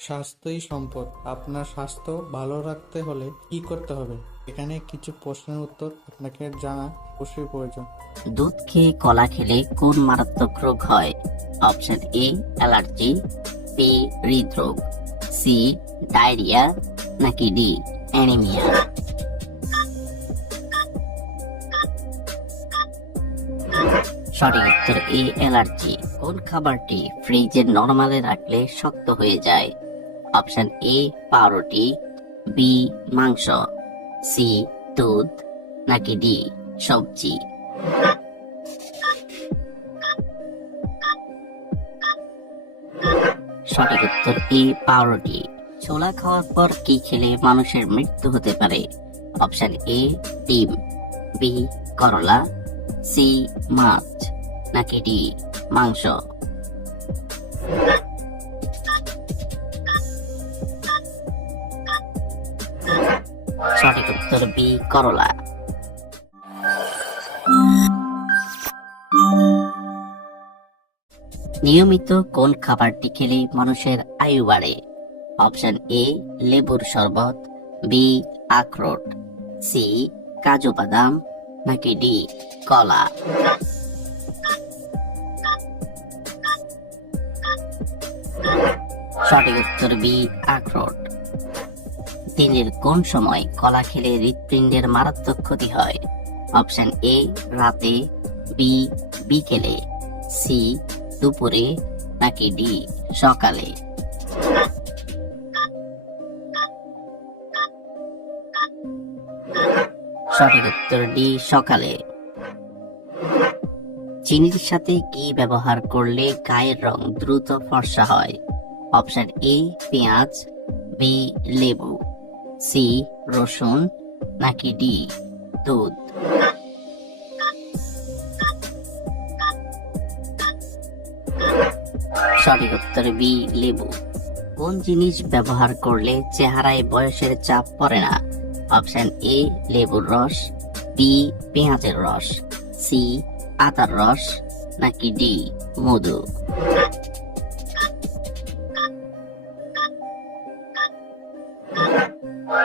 স্বাস্থ্যই সম্পদ। আপনার স্বাস্থ্য ভালো রাখতে হলে কি করতে হবে? এখানে কিছু প্রশ্নের উত্তর আপনাকে জানা অবশ্যই প্রয়োজন। দুধ খেয়ে কলা খেলে কোন মারাত্মক রোগ হয়? অপশন এ অ্যালার্জি, বি হৃদরোগ, সি ডায়রিয়া, নাকি ডি অ্যানিমিয়া। সঠিক উত্তর এ অ্যালার্জি। কোন খাবারটি ফ্রিজে নরমালে রাখলে শক্ত হয়ে যায়? অপশন এ পাউরুটি, বি মাংস, সি দুধ, নাকি ডি সবজি। সঠিক উত্তর এ পাউরুটি। ছোলা খাওয়ার পর কি খেলে মানুষের মৃত্যু হতে পারে? অপশন এ ডিম, বি করলা, সি মাছ, নাকি ডি মাংস। সঠিক উত্তর বি করলা। নিয়মিত কোন খাবারটি খেলে মানুষের আয়ু বাড়ে? অপশন এ লেবুর শরবত, বি আখরোট, সি কাজু বাদাম, নাকি ডি কলা। সঠিক উত্তর বি আখরোট। দিনের কোন সময় কলা খেলে হৃৎপিণ্ডের মারাত্মক ক্ষতি হয়? অপশন এ রাতে, বি বিকেলে, সি দুপুরে, নাকি ডি সকালে। সঠিক উত্তর ডি সকালে। চিনির সাথে কি ব্যবহার করলে গায়ের রং দ্রুত ফর্সা হয়? অপশন এ পেঁয়াজ, বি লেবু, সি রসুন, নাকি ডি দুধ। সঠিক উত্তর বি লেবু। কোন জিনিস ব্যবহার করলে চেহারায় বয়সের চাপ পড়ে না? অপশন এ লেবুর রস, বি পেঁয়াজের রস, সি আদার রস, নাকি ডি মধু।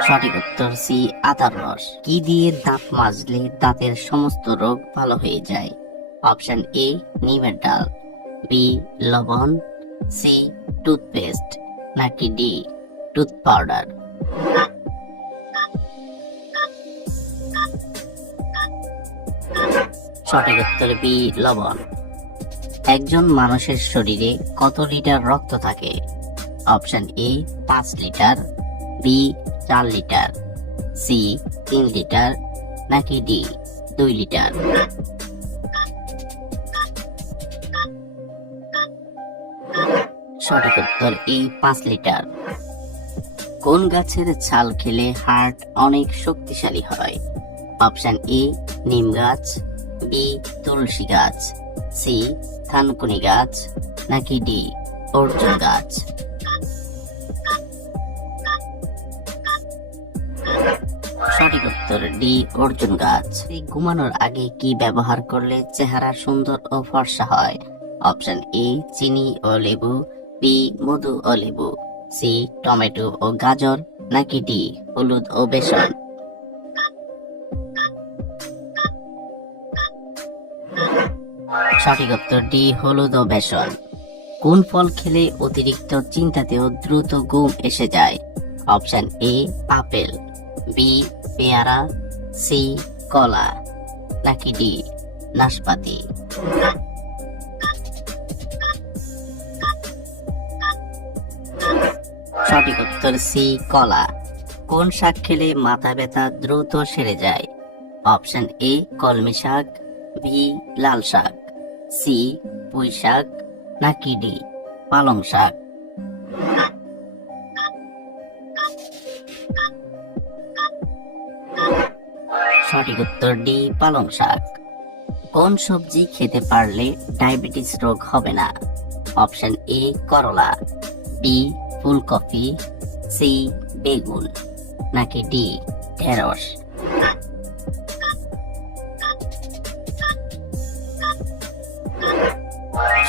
সঠিক উত্তর সি আদার রস। কি দিয়ে দাঁত মাজলে দাঁতের সমস্ত রোগ ভালো হয়ে যায়? অপশন এ নিমের ডাল, বি লবণ, সি টুথপেস্ট, নাকি ডি টুথ পাউডার। সঠিক উত্তর বি লবণ। একজন মানুষের শরীরে কত লিটার রক্ত থাকে? Option A 5 litre, B 4 litre, C 3 litre, নাকি ডি 2 লিটার। সঠিক উত্তর এ 5 লিটার। কোন গাছের ছাল খেলে হার্ট অনেক শক্তিশালী হয়? অপশন এ নিম গাছ, বি তুলসী গাছ, সি থানকুনি গাছ, নাকি ডি অর্জুন গাছ। সঠিক উত্তর ডি অর্জুন গাছ। ঘুমানোর আগে কি ব্যবহার করলে চেহারা সুন্দর ও ফর্সা হয়? অপশন এ চিনি ও লেবু, বি মধু ও লেবু, সি টমেটো ও গাজর, নাকি ডি হলুদ ও বেসন। সঠিক উত্তর ডি হলুদ ও বেসন। কোন ফল খেলে অতিরিক্ত চিন্তাতেও দ্রুত ঘুম এসে যায়? অপশন এ আপেল, বি পেয়ারা, সি কলা, নাকি ডি নাশপাতি। সঠিক উত্তর সি কলা। কোন শাক খেলে মাথা ব্যথা দ্রুত সেরে যায়? অপশন এ কলমি শাক, বি লাল শাক, সি পুঁই শাক, নাকি ডি পালং শাক। সঠিক উত্তর ডি পালং শাক। কোন সবজি খেতে পারলে ডায়াবেটিস রোগ হবে না? অপশন এ করলা, বি ফুলকপি, সি বেগুন, নাকি ডি ঢেঁড়স।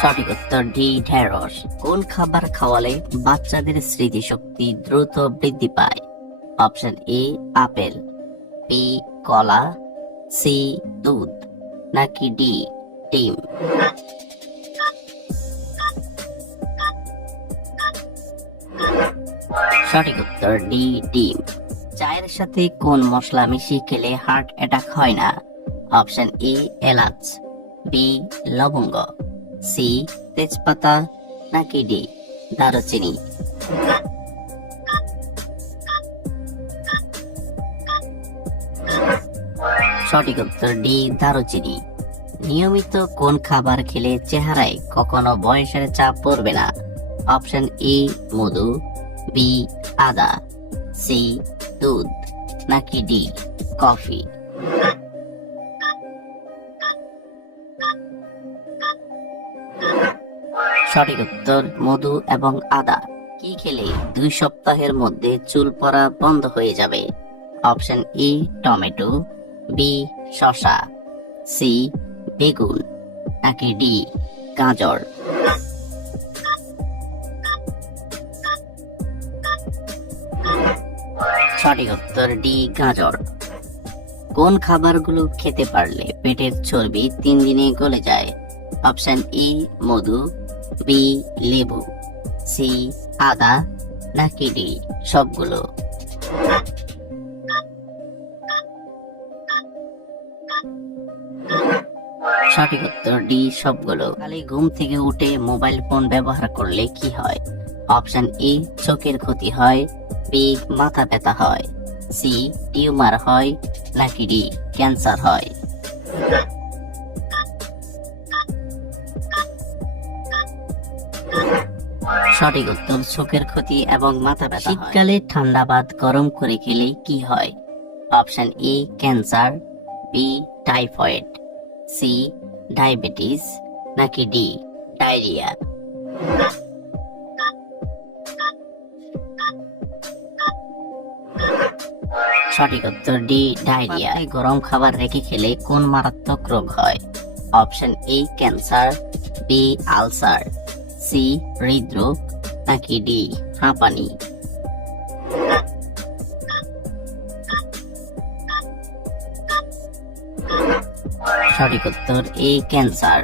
সঠিক উত্তর ডি ঢেঁড়স। কোন খাবার খাওয়ালে বাচ্চাদের স্মৃতিশক্তি দ্রুত বৃদ্ধি পায়? অপশন এ আপেল, বি কলা, সি দুধ, নাকি ডি ডিম? সঠিক উত্তর ডি ডিম। চায়ের সাথে কোন মশলা মিশিয়ে খেলে হার্ট অ্যাটাক হয় না? অপশন এ এলাচ, বি লবঙ্গ, সি তেজপাতা, নাকি ডি দারুচিনি? সঠিক উত্তর ডি দারুচিনি। নিয়মিত কোন খাবার খেলে চেহারায় কখনো বয়সের চাপ পড়বে না? অপশন এ মধু, বি আদা, সি দুধ, নাকি ডি কফি? সঠিক উত্তর মধু এবং আদা। কি খেলে 2 সপ্তাহের মধ্যে চুল পড়া বন্ধ হয়ে যাবে? অপশন এ টমেটো, বি শসা, সি বেগুন, নাকি ডি গাজর? সঠিক উত্তর ডি গাজর। কোন খাবারগুলো খেতে পারলে পেটের চর্বি 3 দিনে গলে যায়? অপশন এ মধু, বি লেবু, সি আদা, নাকি ডি সবগুলো? সঠিক উত্তর ডি সবগুলো। খালি ঘুম থেকে উঠে মোবাইল ফোন ব্যবহার করলে কি হয়? অপশন এ চোখের ক্ষতি হয়, বি মাথা ব্যথা হয়, সি টিউমার হয়, নাকি ডি ক্যান্সার হয়? সঠিক উত্তর চোখের ক্ষতি এবং মাথা ব্যথা। শীতকালে ঠান্ডা ভাত গরম করে খেলে কি হয়? Option A cancer, B typhoid, C diabetes, নাকি ডি ডায়রিয়া? সঠিক উত্তর ডি ডায়রিয়া। গরম খাবার রেখে খেলে কোন মারাত্মক রোগ হয়? Option A cancer, B ulcer, C হৃদরোগ, নাকি ডি হাঁপানি? সঠিক উত্তর এ ক্যান্সার।